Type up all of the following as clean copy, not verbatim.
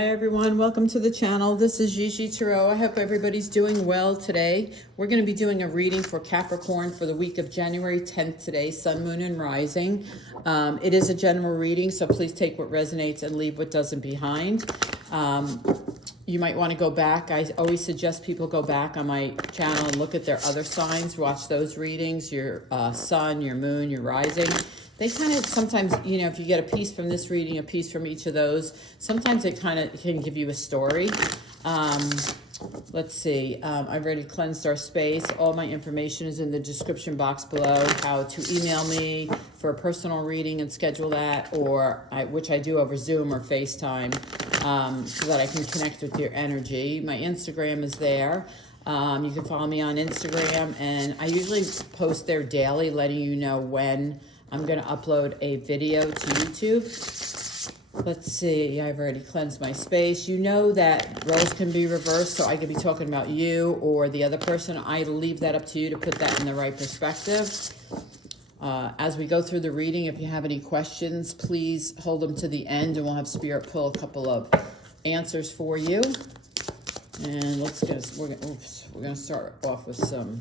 Hi everyone, welcome to the channel. This is Gigi Tarot. I hope everybody's doing well today. We're going to be doing a reading for Capricorn for the week of January 10th today, Sun, Moon, and Rising. It is a general reading, so please take what resonates and leave what doesn't behind. You might want to go back. I always suggest people go back on my channel and look at their other signs. Watch those readings, your sun, your moon, your rising. They kind of sometimes, you know, if you get a piece from this reading, a piece from each of those, sometimes it kind of can give you a story. Let's see. I've already cleansed our space. All my information is in the description box below. How to email me for a personal reading and schedule that, or which I do over Zoom or FaceTime, so that I can connect with your energy. My Instagram is there. You can follow me on Instagram, and I usually post there daily, letting you know when I'm going to upload a video to YouTube. Let's see. I've already cleansed my space. You know that roles can be reversed, so I could be talking about you or the other person. I leave that up to you to put that in the right perspective. As we go through the reading, if you have any questions, please hold them to the end, and we'll have Spirit pull a couple of answers for you. And we're going to start off with some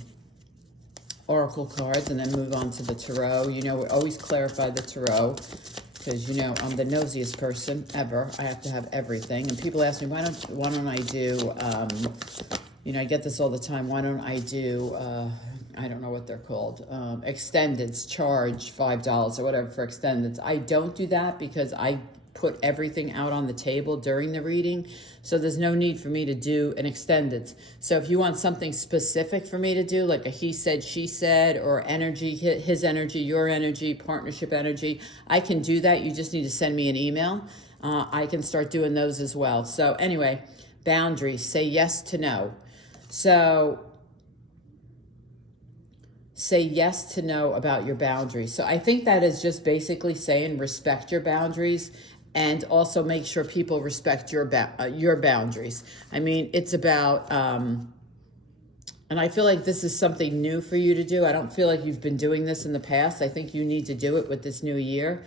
oracle cards and then move on to the tarot. You know, we always clarify the tarot because, you know, I'm the nosiest person ever. I have to have everything. And people ask me, why don't I do, you know, I get this all the time. Why don't I do, I don't know what they're called, extendeds, charge $5 or whatever for extendeds. I don't do that because I put everything out on the table during the reading. So there's no need for me to do an extended. So if you want something specific for me to do, like a he said, she said, or energy, his energy, your energy, partnership energy, I can do that. You just need to send me an email. I can start doing those as well. So anyway, boundaries, say yes to no. So say yes to no about your boundaries. So I think that is just basically saying respect your boundaries, and also make sure people respect your boundaries. I mean, it's about, and I feel like this is something new for you to do. I don't feel like you've been doing this in the past. I think you need to do it with this new year.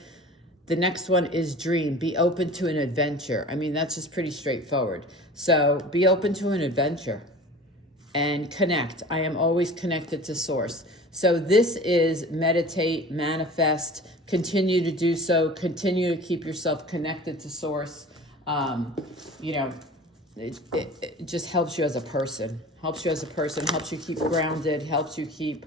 The next one is dream. Be open to an adventure. I mean, that's just pretty straightforward. So be open to an adventure and connect. I am always connected to source. So this is meditate, manifest, continue to do so, continue to keep yourself connected to source. You know, it just helps you as a person, helps you keep grounded, helps you keep,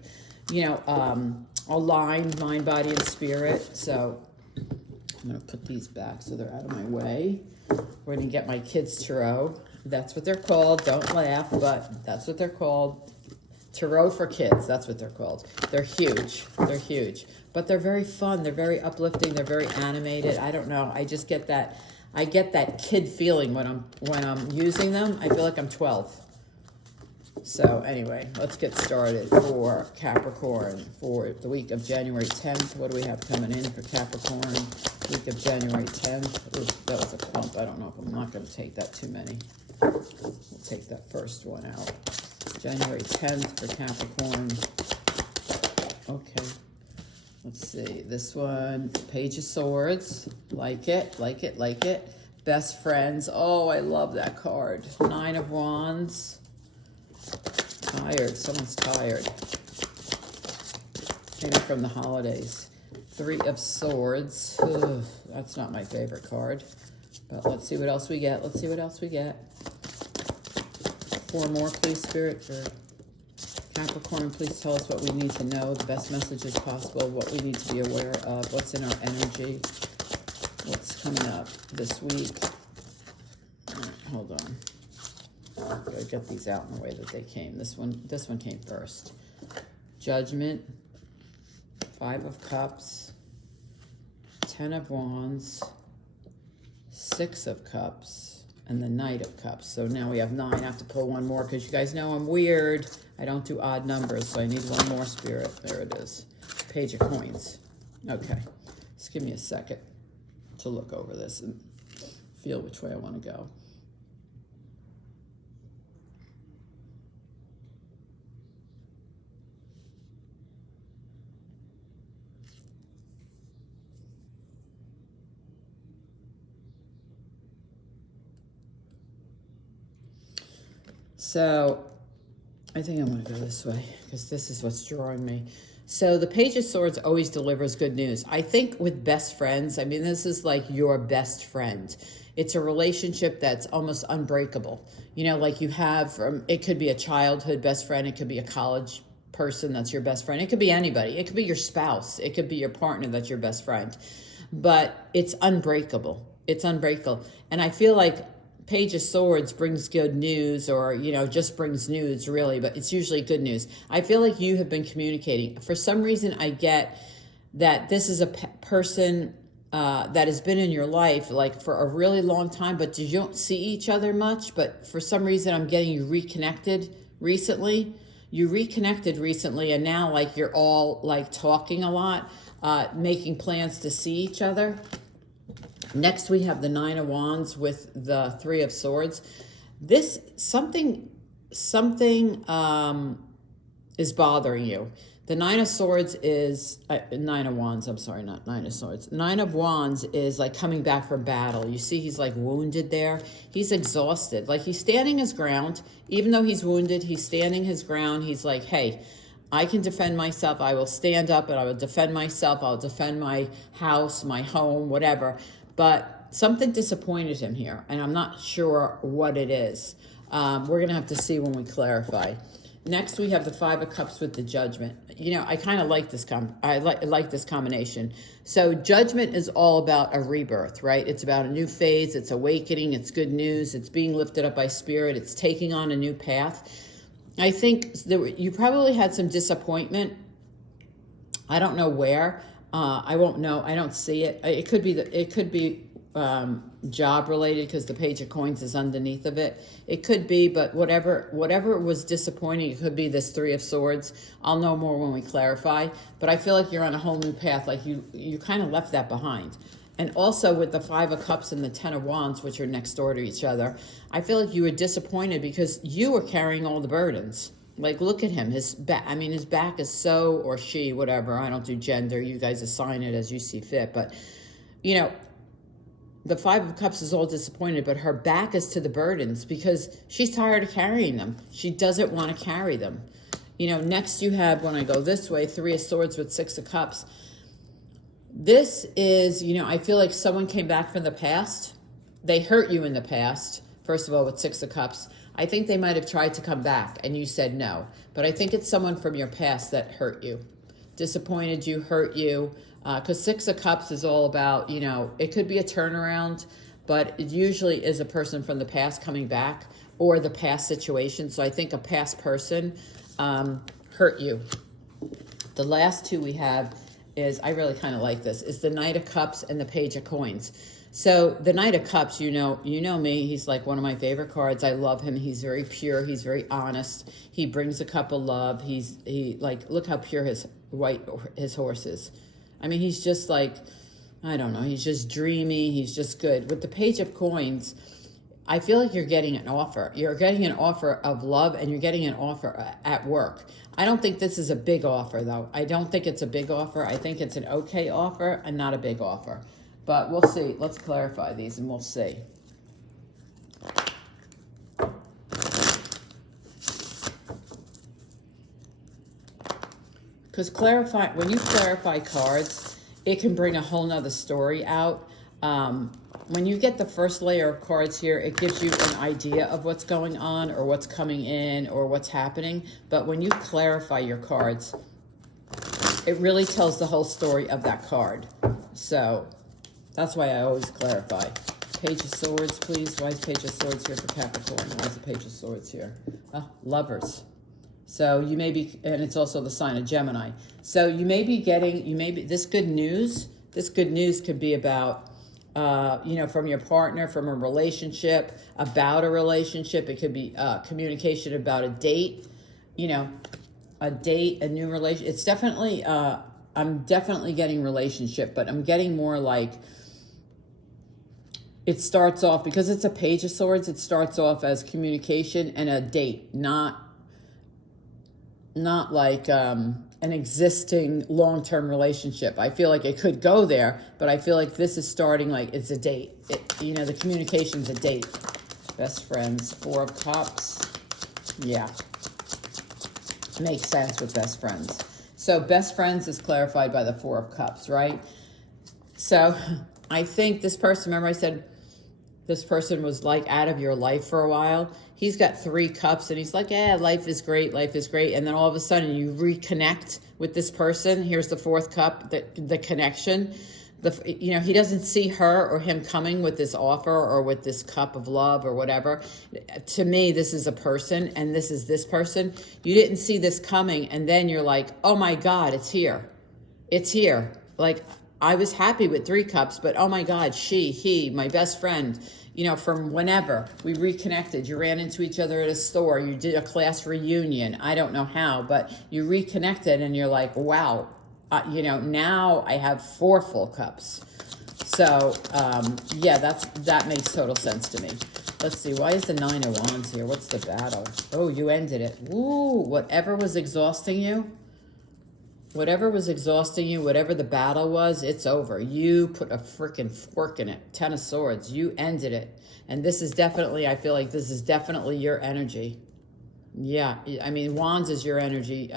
you know, aligned, mind, body, and spirit. So I'm going to put these back so they're out of my way. We're going to get my kids' tarot. That's what they're called. Don't laugh, but that's what they're called. Tarot for kids. That's what they're called. They're huge. They're huge. But they're very fun. They're very uplifting. They're very animated. I don't know. I just get that. I get that kid feeling when I'm using them. I feel like I'm 12. So anyway, let's get started for Capricorn for the week of January 10th. What do we have coming in for Capricorn? Week of January 10th. Ooh, that was a clump. I don't know if I'm not going to take that too many. We'll take that first one out. January 10th for Capricorn. Okay. Let's see. This one, Page of Swords. Like it, like it, like it. Best friends. Oh, I love that card. Nine of Wands. Tired. Someone's tired. Maybe from the holidays. Three of Swords. Ugh, that's not my favorite card. But let's see what else we get. Let's see what else we get. Four more, please, Spirit, for Capricorn. Please tell us what we need to know, the best messages possible, what we need to be aware of, what's in our energy, what's coming up this week. All right, hold on. I've got to get these out in the way that they came. This one came first. Judgment, Five of Cups, Ten of Wands, Six of Cups, and the Knight of Cups. So now we have 9. I have to pull one more because you guys know I'm weird. I don't do odd numbers, so I need one more, Spirit. There it is. Page of Coins. Okay. Just give me a second to look over this and feel which way I want to go. So I think I'm going to go this way because this is what's drawing me. So the Page of Swords always delivers good news. I think with best friends, I mean, this is like your best friend. It's a relationship that's almost unbreakable. You know, like you have, it could be a childhood best friend. It could be a college person that's your best friend. It could be anybody. It could be your spouse. It could be your partner that's your best friend. But it's unbreakable. It's unbreakable. And I feel like Page of Swords brings good news, or, you know, just brings news really, but it's usually good news. I feel like you have been communicating. For some reason, I get that this is a person that has been in your life like for a really long time, but you don't see each other much. But for some reason, I'm getting you reconnected recently. You reconnected recently, and now like you're all like talking a lot, making plans to see each other. Next, we have the Nine of Wands with the Three of Swords. This, something is bothering you. The Nine of Swords is, Nine of Wands, I'm sorry, not Nine of Swords. Nine of Wands is like coming back from battle. You see he's like wounded there. He's exhausted. Like he's standing his ground. Even though he's wounded, he's standing his ground. He's like, hey, I can defend myself. I will stand up and I will defend myself. I'll defend my house, my home, whatever. But something disappointed him here, and I'm not sure what it is. We're going to have to see when we clarify. Next, we have the Five of Cups with the Judgment. You know, I kind of like this. I like this combination. So Judgment is all about a rebirth, right? It's about a new phase. It's awakening. It's good news. It's being lifted up by Spirit. It's taking on a new path. I think you probably had some disappointment. I don't know where. I won't know. I don't see it. It could be job related because the Page of Coins is underneath of it. It could be, but whatever was disappointing, it could be this Three of Swords. I'll know more when we clarify. But I feel like you're on a whole new path. Like you kind of left that behind. And also with the Five of Cups and the Ten of Wands, which are next door to each other, I feel like you were disappointed because you were carrying all the burdens. Like, look at him. His back, I mean, his back is so, or she, whatever. I don't do gender. You guys assign it as you see fit. But, you know, the Five of Cups is all disappointed, but her back is to the burdens because she's tired of carrying them. She doesn't want to carry them. You know, next you have, when I go this way, Three of Swords with Six of Cups. This is, you know, I feel like someone came back from the past. They hurt you in the past, first of all, with Six of Cups. I think they might have tried to come back and you said no. But I think it's someone from your past that hurt you, disappointed you, hurt you. Because Six of Cups is all about, you know, it could be a turnaround, but it usually is a person from the past coming back or the past situation. So I think a past person hurt you. The last two we have is, I really kind of like this, is the Knight of Cups and the Page of Coins. So the Knight of Cups, you know me. He's like one of my favorite cards. I love him. He's very pure. He's very honest. He brings a cup of love. He like, look how pure his horse is. I mean, he's just like, I don't know. He's just dreamy. He's just good. With the Page of Coins, I feel like you're getting an offer. You're getting an offer of love, and you're getting an offer at work. I don't think this is a big offer, though. I don't think it's a big offer. I think it's an okay offer and not a big offer. But we'll see. Let's clarify these and we'll see. Because when you clarify cards, it can bring a whole nother story out. When you get the first layer of cards here, it gives you an idea of what's going on or what's coming in or what's happening. But when you clarify your cards, it really tells the whole story of that card. So that's why I always clarify. Page of Swords, please. Why is Page of Swords here for Capricorn? Why is the Page of Swords here? Oh, Lovers. So you may be, and it's also the sign of Gemini. So you may be getting, this good news could be about, you know, from your partner, from a relationship, about a relationship. It could be communication about a date, you know, a date, a new relation. It's definitely, I'm definitely getting relationship, but I'm getting more like, it starts off, because it's a Page of Swords, it starts off as communication and a date, not like an existing long-term relationship. I feel like it could go there, but I feel like this is starting like it's a date. You know, the communication's a date. Best friends, Four of Cups. Yeah. Makes sense with best friends. So best friends is clarified by the Four of Cups, right? So I think this person, remember I said this person was like out of your life for a while. He's got 3 cups and he's like, yeah, life is great, life is great. And then all of a sudden you reconnect with this person. Here's the 4th cup, the connection. He doesn't see her or him coming with this offer or with this cup of love or whatever. To me, this is a person and this is this person. You didn't see this coming and then you're like, oh my God, it's here. It's here. Like, I was happy with 3 cups, but oh my God, he, my best friend, from whenever we reconnected, you ran into each other at a store, you did a class reunion. I don't know how, but you reconnected and you're like, wow, now I have 4 full cups. So, yeah, that makes total sense to me. Let's see, why is the 9 of Wands here? What's the battle? Oh, you ended it. Ooh, whatever was exhausting you, whatever the battle was, it's over. You put a freaking fork in it. 10 of Swords, you ended it. And this is definitely, I feel like this is definitely your energy. Yeah, I mean, Wands is your energy.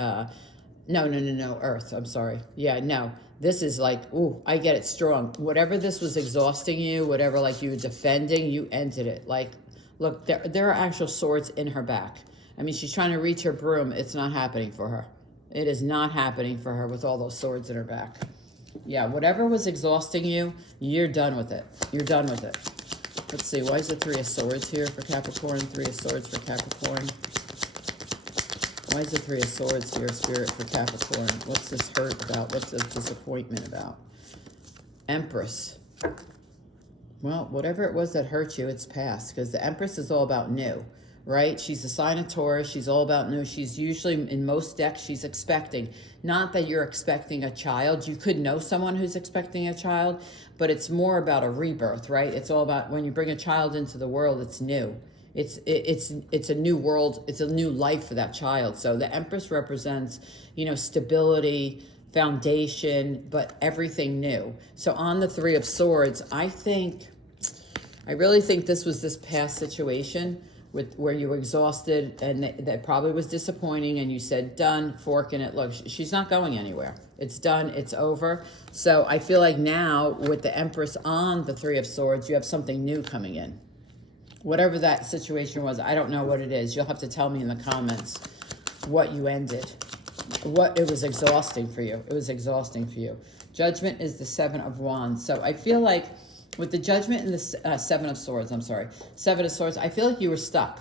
No, Earth, I'm sorry. Yeah, no, this is like, ooh, I get it strong. Whatever this was exhausting you, whatever like you were defending, you ended it. Like, look, there are actual swords in her back. I mean, she's trying to reach her broom. It's not happening for her. It is not happening for her with all those swords in her back. Yeah, whatever was exhausting you, you're done with it. You're done with it. Let's see, why is the 3 of Swords here for Capricorn? 3 of Swords for Capricorn. Why is the 3 of Swords here, Spirit, for Capricorn? What's this hurt about? What's this disappointment about? Empress. Well, whatever it was that hurt you, it's past, because the Empress is all about new, right? She's a sign of Taurus. She's all about new. She's usually, in most decks, she's expecting. Not that you're expecting a child. You could know someone who's expecting a child, but it's more about a rebirth, right? It's all about when you bring a child into the world, it's new. It's a new world. It's a new life for that child. So the Empress represents, stability, foundation, but everything new. So on the 3 of Swords, I really think this was this past situation where you were exhausted and that probably was disappointing and you said, done, fork in it. Look, she's not going anywhere. It's done. It's over. So I feel like now with the Empress on the 3 of Swords, you have something new coming in. Whatever that situation was, I don't know what it is. You'll have to tell me in the comments what you ended. What it was exhausting for you. It was exhausting for you. Judgment is the 7 of Wands. So I feel like with the Judgment and the 7 of Swords, 7 of Swords, I feel like you were stuck.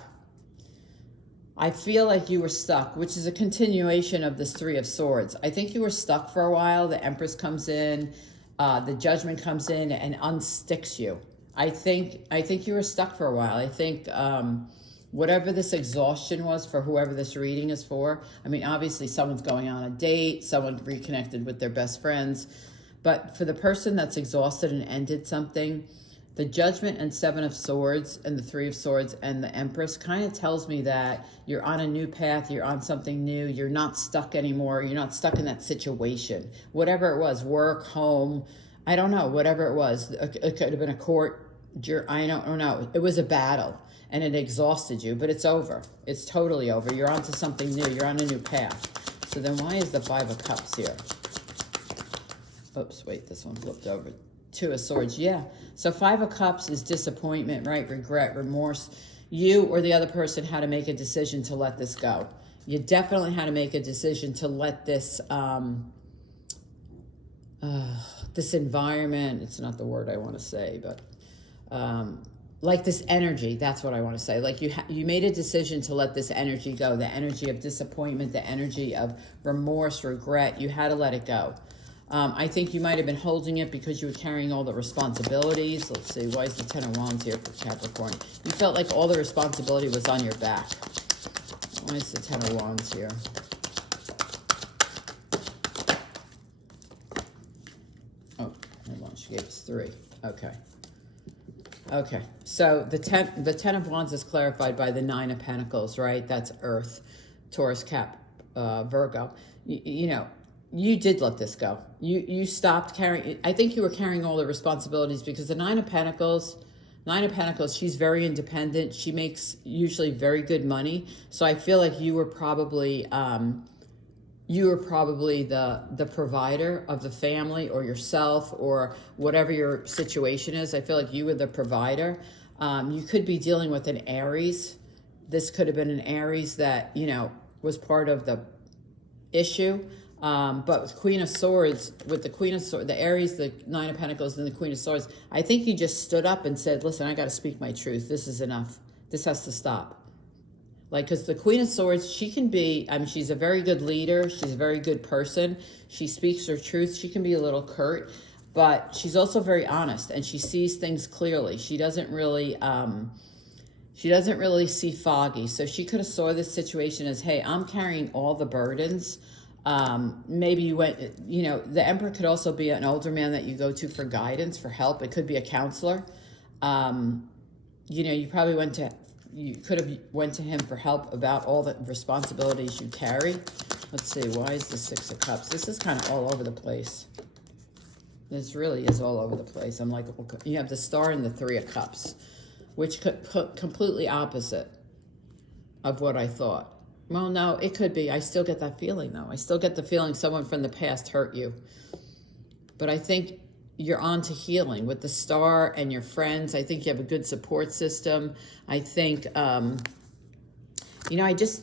I feel like you were stuck, which is a continuation of this 3 of Swords. I think you were stuck for a while. The Empress comes in, the Judgment comes in and unsticks you. I think you were stuck for a while. I think whatever this exhaustion was for whoever this reading is for, I mean, obviously someone's going on a date, someone reconnected with their best friends, but for the person that's exhausted and ended something, the Judgment and 7 of Swords and the 3 of Swords and the Empress kind of tells me that you're on a new path, you're on something new, you're not stuck anymore, you're not stuck in that situation. Whatever it was, work, home, I don't know, whatever it was. It could have been a court, I don't know. It was a battle and it exhausted you, but it's over. It's totally over. You're onto something new. You're on a new path. So then why is the 5 of Cups here? Oops, wait, this one flipped over. 2 of Swords, yeah. So 5 of Cups is disappointment, right? Regret, remorse. You or the other person had to make a decision to let this go. You definitely had to make a decision to let this, this environment, it's not the word I want to say, but like this energy, that's what I want to say. Like you made a decision to let this energy go, the energy of disappointment, the energy of remorse, regret. You had to let it go. I think you might have been holding it because you were carrying all the responsibilities. Let's see, why is the 10 of Wands here for Capricorn? You felt like all the responsibility was on your back. Why is the 10 of Wands here? Oh, hold on, she gave us 3. Okay. Okay, so the 10 of Wands is clarified by the 9 of Pentacles, right? That's Earth, Taurus, Cap, Virgo. You did let this go. You stopped carrying. I think you were carrying all the responsibilities because the 9 of Pentacles Nine of Pentacles, she's very independent. She makes usually very good money. So I feel like you were probably the provider of the family, or yourself, or whatever your situation is. I feel like you were the provider. You could be dealing with an Aries. This could have been an Aries that, was part of the issue. But with Queen of Swords, with the Queen of Swords, the Aries, the Nine of Pentacles, and the Queen of Swords, I think you just stood up and said, listen, I got to speak my truth. This is enough. This has to stop. Like, because the Queen of Swords, she can be, she's a very good leader. She's a very good person. She speaks her truth. She can be a little curt, but she's also very honest, and she sees things clearly. She doesn't really see foggy. So she could have saw this situation as, hey, I'm carrying all the burdens. Maybe you went, the Emperor could also be an older man that you go to for guidance, for help. It could be a counselor. You could have went to him for help about all the responsibilities you carry. Let's see, why is the Six of Cups? This is kind of all over the place. This really is all over the place. I'm like, you have the Star and the Three of Cups, which could put completely opposite of what I thought. Well, no, it could be. I still get that feeling, though. I still get the feeling someone from the past hurt you. But I think you're on to healing with the Star and your friends. I think you have a good support system. I think, I just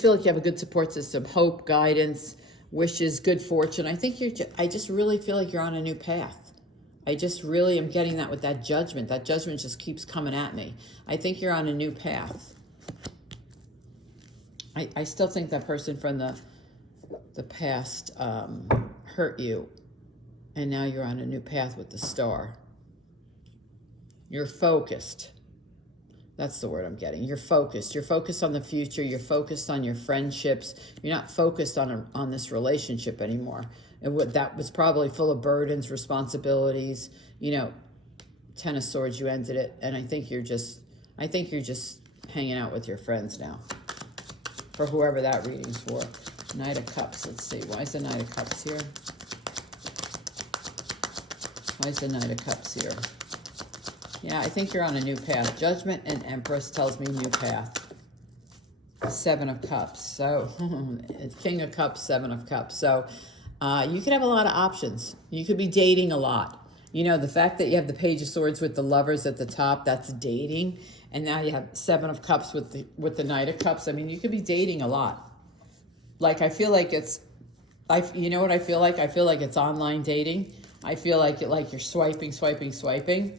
feel like you have a good support system, hope, guidance, wishes, good fortune. I think I just really feel like you're on a new path. I just really am getting that with that Judgment. That Judgment just keeps coming at me. I think you're on a new path. I still think that person from the past hurt you. And now you're on a new path with the Star. You're focused. That's the word I'm getting. You're focused. You're focused on the future. You're focused on your friendships. You're not focused on this relationship anymore. And that was probably full of burdens, responsibilities. Ten of Swords, you ended it. And I think you're just hanging out with your friends now. For whoever that reading's for. Knight of Cups. Let's see. Why is the Knight of Cups here? Why is the Knight of Cups here? Yeah, I think you're on a new path. Judgment and Empress tells me new path. Seven of Cups. So, King of Cups, Seven of Cups. So, you could have a lot of options. You could be dating a lot. The fact that you have the Page of Swords with the Lovers at the top, that's dating. And now you have Seven of Cups with the Knight of Cups. You could be dating a lot. Like, I feel like you know what I feel like? I feel like it's online dating. I feel like you're swiping.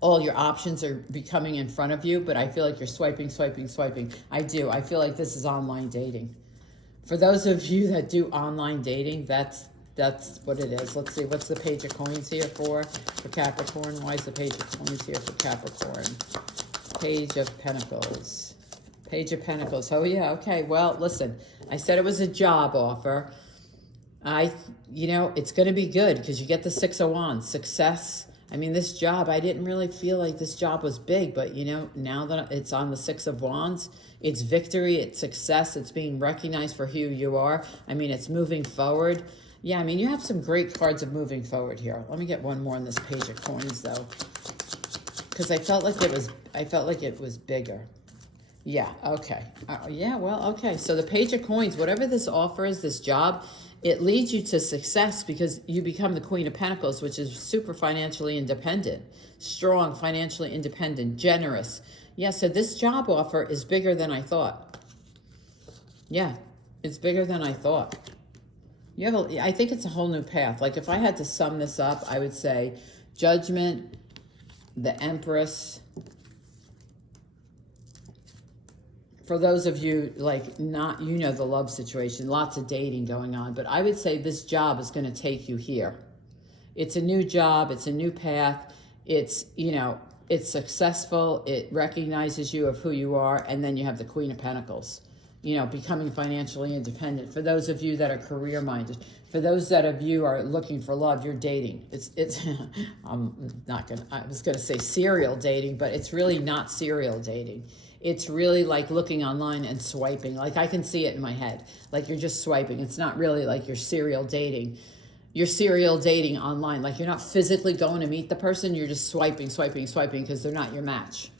All your options are becoming in front of you, but I feel like you're swiping. I do. I feel like this is online dating. For those of you that do online dating, that's what it is. Let's see, what's the Page of Coins here for Capricorn? Why is the Page of Coins here for Capricorn? Page of Pentacles. Page of Pentacles. Oh, yeah, okay. Well, listen, I said it was a job offer. It's going to be good because you get the Six of Wands. Success. This job, I didn't really feel like this job was big, but, now that it's on the Six of Wands, it's victory, it's success, it's being recognized for who you are. it's moving forward. Yeah, you have some great cards of moving forward here. Let me get one more on this Page of Coins, though, because I felt like it was bigger. Yeah, okay. Okay. So the Page of Coins, whatever this offer is, this job, it leads you to success because you become the Queen of Pentacles, which is super financially independent, strong, financially independent, generous. Yeah, so this job offer is bigger than I thought. Yeah, it's bigger than I thought. I think it's a whole new path. Like, if I had to sum this up, I would say Judgment, the Empress. For those of you, the love situation, lots of dating going on. But I would say this job is going to take you here. It's a new job. It's a new path. It's successful. It recognizes you of who you are. And then you have the Queen of Pentacles. Becoming financially independent. For those of you that are career-minded, for those of you are looking for love, you're dating. It's I was gonna say serial dating, but it's really not serial dating. It's really like looking online and swiping. Like, I can see it in my head. Like, you're just swiping. It's not really like you're serial dating. you're serial dating online. Like, you're not physically going to meet the person. You're just swiping because they're not your match.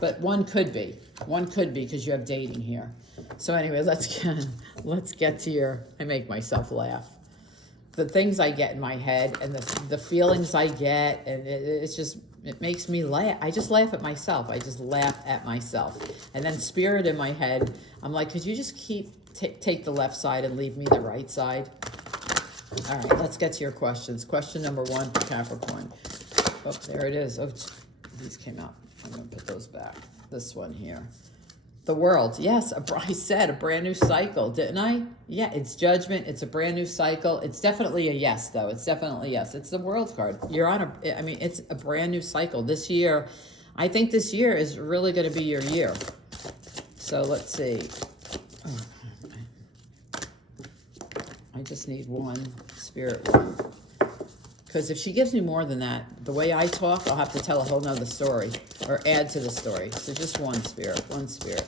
But one could be. One could be because you have dating here. So anyway, let's get to your, I make myself laugh. The things I get in my head and the feelings I get, and it makes me laugh. I just laugh at myself. I just laugh at myself. And then spirit in my head, I'm like, could you just take the left side and leave me the right side? All right, let's get to your questions. Question number 1 for Capricorn. Oh, there it is. Oh, these came out. I'm going to put those back. This one here. The world. Yes, I said a brand new cycle, didn't I? Yeah, it's judgment. It's a brand new cycle. It's definitely a yes, though. It's definitely yes. It's the world card. It's a brand new cycle. This year, I think this year is really going to be your year. So let's see. Oh, I just need one, spirit one. Because if she gives me more than that, the way I talk, I'll have to tell a whole nother story or add to the story. So just one spirit, one spirit.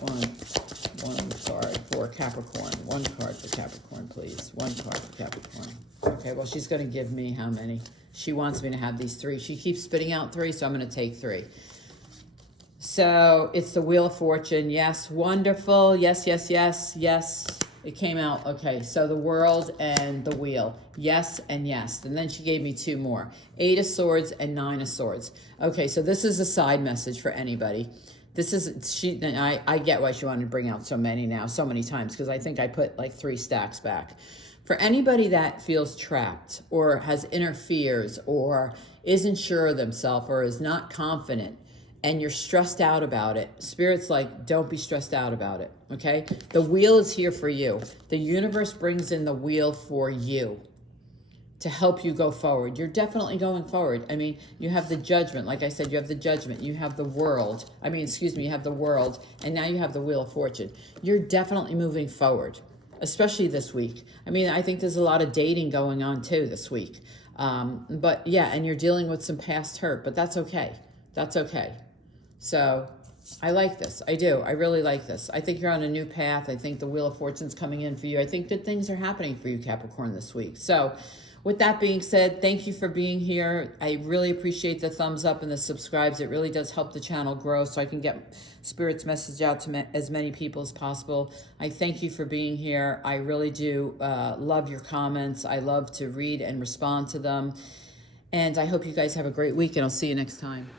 One card for Capricorn. One card for Capricorn, please. One card for Capricorn. Okay, well, she's going to give me how many? She wants me to have these 3. She keeps spitting out 3, so I'm going to take 3. So it's the Wheel of Fortune. Yes, wonderful. Yes, yes, yes, yes. It came out. Okay, so the world and the wheel. Yes and yes. And then she gave me 2 more. 8 of Swords and 9 of Swords. Okay, so this is a side message for anybody. This is, I get why she wanted to bring out so many now, so many times, because I think I put like 3 stacks back. For anybody that feels trapped or has inner fears or isn't sure of themselves or is not confident, and you're stressed out about it, Spirit's like, don't be stressed out about it, okay? The wheel is here for you. The universe brings in the wheel for you to help you go forward. You're definitely going forward. I mean, you have the judgment. Like I said, you have the judgment. You have the world. You have the world, and now you have the Wheel of Fortune. You're definitely moving forward, especially this week. I mean, I think there's a lot of dating going on too this week. But yeah, and you're dealing with some past hurt, but that's okay. That's okay. So I like this. I do. I really like this. I think you're on a new path. I think the Wheel of Fortune's coming in for you. I think good things are happening for you, Capricorn, this week. So with that being said, thank you for being here. I really appreciate the thumbs up and the subscribes. It really does help the channel grow so I can get Spirit's message out to as many people as possible. I thank you for being here. I really do love your comments. I love to read and respond to them. And I hope you guys have a great week, and I'll see you next time.